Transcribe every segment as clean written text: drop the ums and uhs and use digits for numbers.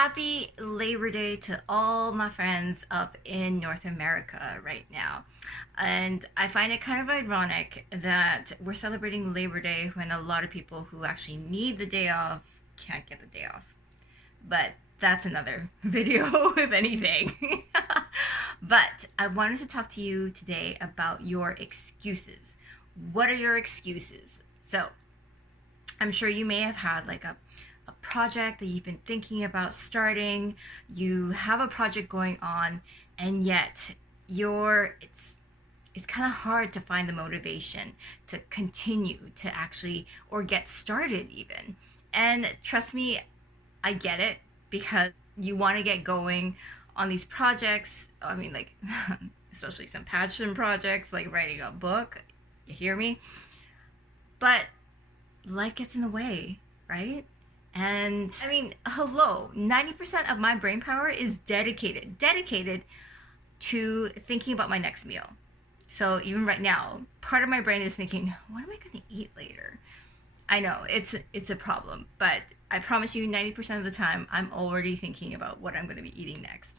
Happy Labor Day to all my friends up in North America right now. And I find it kind of ironic that we're celebrating Labor Day when a lot of people who actually need the day off can't get the day off. But that's another video, if anything. But I wanted to talk to you today about your excuses. What are your excuses? So, I'm sure you may have had like a project that you've been thinking about starting. You have a project going on, and yet it's kind of hard to find the motivation to continue to actually or get started even. And trust me, I get it, because you want to get going on these projects. I mean, like especially some passion projects like writing a book. You hear me? But life gets in the way, right? And I mean, hello, 90% of my brain power is dedicated to thinking about my next meal. So even right now, part of my brain is thinking, what am I going to eat later? I know it's a problem, but I promise you 90% of the time, I'm already thinking about what I'm going to be eating next.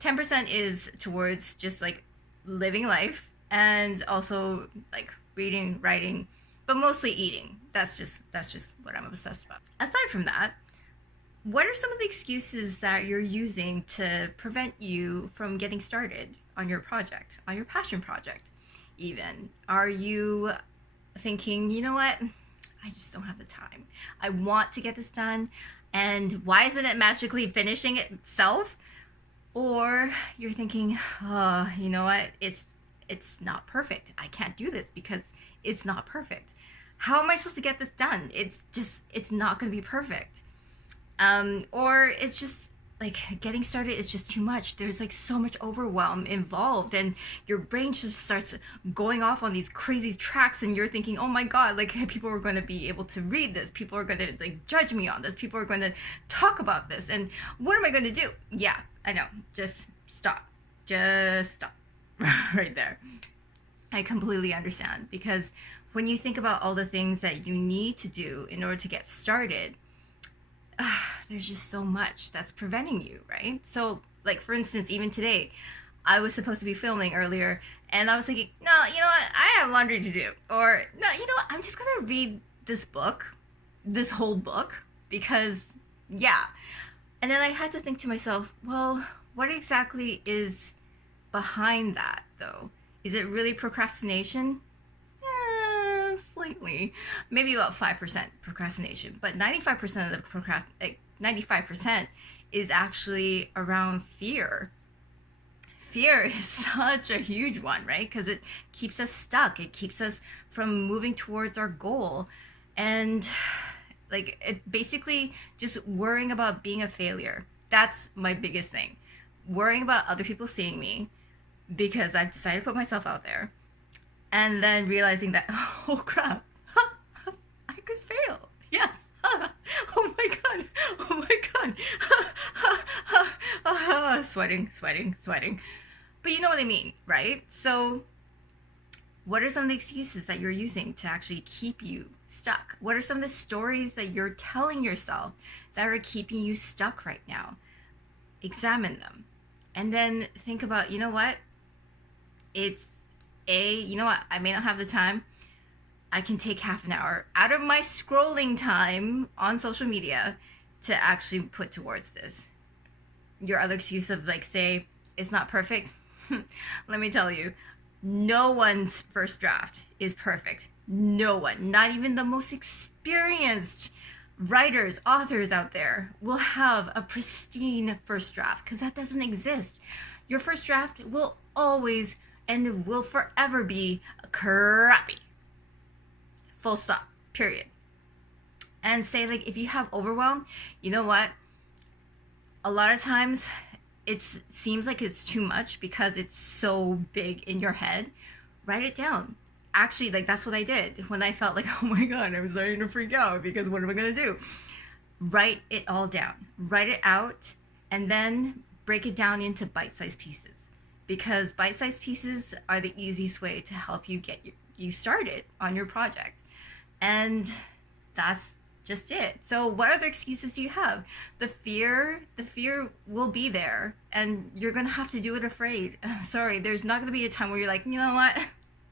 10% is towards just like living life, and also like reading, writing, but mostly eating. That's just what I'm obsessed about. Aside from that, what are some of the excuses that you're using to prevent you from getting started on your project, on your passion project even? Are you thinking, you know what, I just don't have the time. I want to get this done, and why isn't it magically finishing itself? Or you're thinking, oh, you know what, it's not perfect. I can't do this because it's not perfect. How am I supposed to get this done? It's not going to be perfect. Or it's just like getting started is just too much. There's like so much overwhelm involved, and your brain just starts going off on these crazy tracks, and you're thinking, oh my God, like people are going to be able to read this. People are going to like judge me on this. People are going to talk about this. And what am I going to do? Yeah, I know. Just stop. Just stop. Right there. I completely understand, because when you think about all the things that you need to do in order to get started, there's just so much that's preventing you, right? So, like, for instance, even today, I was supposed to be filming earlier, and I was thinking, no, you know what, I have laundry to do. Or, no, you know what, I'm just gonna read this book, this whole book, because, yeah. And then I had to think to myself, well, what exactly is behind that, though? Is it really procrastination? Slightly, maybe about 5% procrastination, but 95% of the 95% is actually around fear. Fear is such a huge one, right? Because it keeps us stuck. It keeps us from moving towards our goal, and like it basically just worrying about being a failure. That's my biggest thing. Worrying about other people seeing me because I've decided to put myself out there. And then realizing that, oh crap, I could fail. Yes. Oh my God. Oh my God. Sweating. But you know what I mean, right? So what are some of the excuses that you're using to actually keep you stuck? What are some of the stories that you're telling yourself that are keeping you stuck right now? Examine them. And then think about, you know what? You know what, I may not have the time. I can take half an hour out of my scrolling time on social media to actually put towards this. Your other excuse of like, say, it's not perfect. Let me tell you, no one's first draft is perfect. No one, not even the most experienced writers, authors out there will have a pristine first draft, because that doesn't exist. Your first draft will always and will forever be crappy. Full stop. Period. And say, like, if you have overwhelm, you know what? A lot of times it seems like it's too much because it's so big in your head. Write it down. Actually, like, that's what I did when I felt like, oh my God, I'm starting to freak out because what am I going to do? Write it all down. Write it out, and then break it down into bite-sized pieces. Because bite-sized pieces are the easiest way to help you get you started on your project. And that's just it. So what other excuses do you have? The fear will be there, and you're gonna have to do it afraid. Sorry, there's not gonna be a time where you're like, you know what?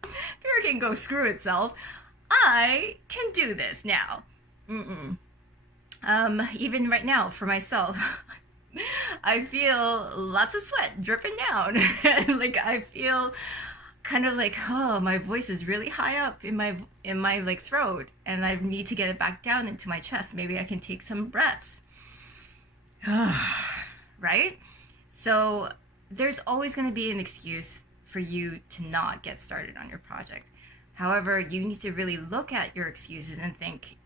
Fear can go screw itself. I can do this now. Mm-mm. Even right now for myself, I feel lots of sweat dripping down. Like I feel kind of like, oh, my voice is really high up in my like throat, and I need to get it back down into my chest. Maybe I can take some breaths. Right? So there's always going to be an excuse for you to not get started on your project. However, you need to really look at your excuses and think,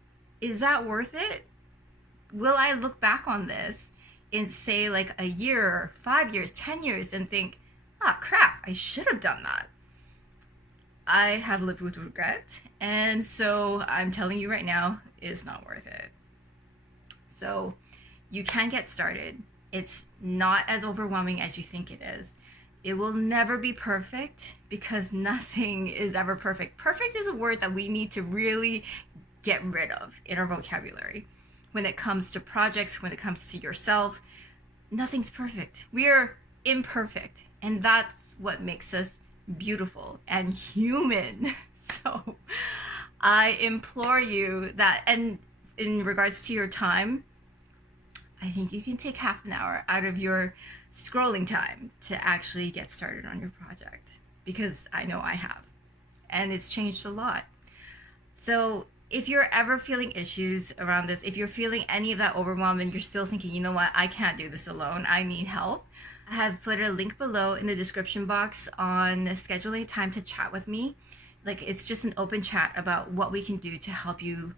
is that worth it? Will I look back on this in, say, like a year, 5 years, 10 years, and think, ah, crap, I should have done that? I have lived with regret, and so I'm telling you right now, it's not worth it. So you can get started. It's not as overwhelming as you think it is. It will never be perfect because nothing is ever perfect. Perfect is a word that we need to really get rid of in our vocabulary. When it comes to projects, when it comes to yourself, nothing's perfect. We are imperfect, and that's what makes us beautiful and human. So I implore you that, and in regards to your time, I think you can take half an hour out of your scrolling time to actually get started on your project, because I know I have, and it's changed a lot. So if you're ever feeling issues around this, if you're feeling any of that overwhelm and you're still thinking, you know what, I can't do this alone, I need help, I have put a link below in the description box on scheduling time to chat with me. Like, it's just an open chat about what we can do to help you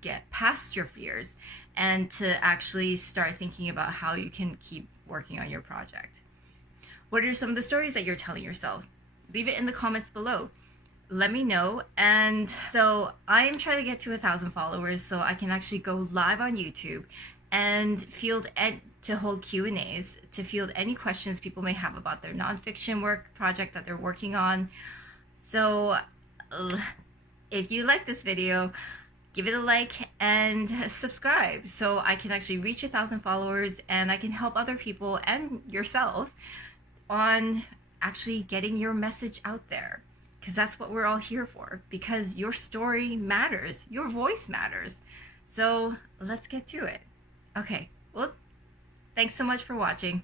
get past your fears and to actually start thinking about how you can keep working on your project. What are some of the stories that you're telling yourself? Leave it in the comments below. Let me know. And so I am trying to get to 1,000 followers so I can actually go live on YouTube and to hold Q&As, to field any questions people may have about their nonfiction work project that they're working on. So if you like this video, give it a like and subscribe so I can actually reach 1,000 followers, and I can help other people and yourself on actually getting your message out there, because that's what we're all here for, because your story matters, your voice matters. So let's get to it. Okay, well, thanks so much for watching.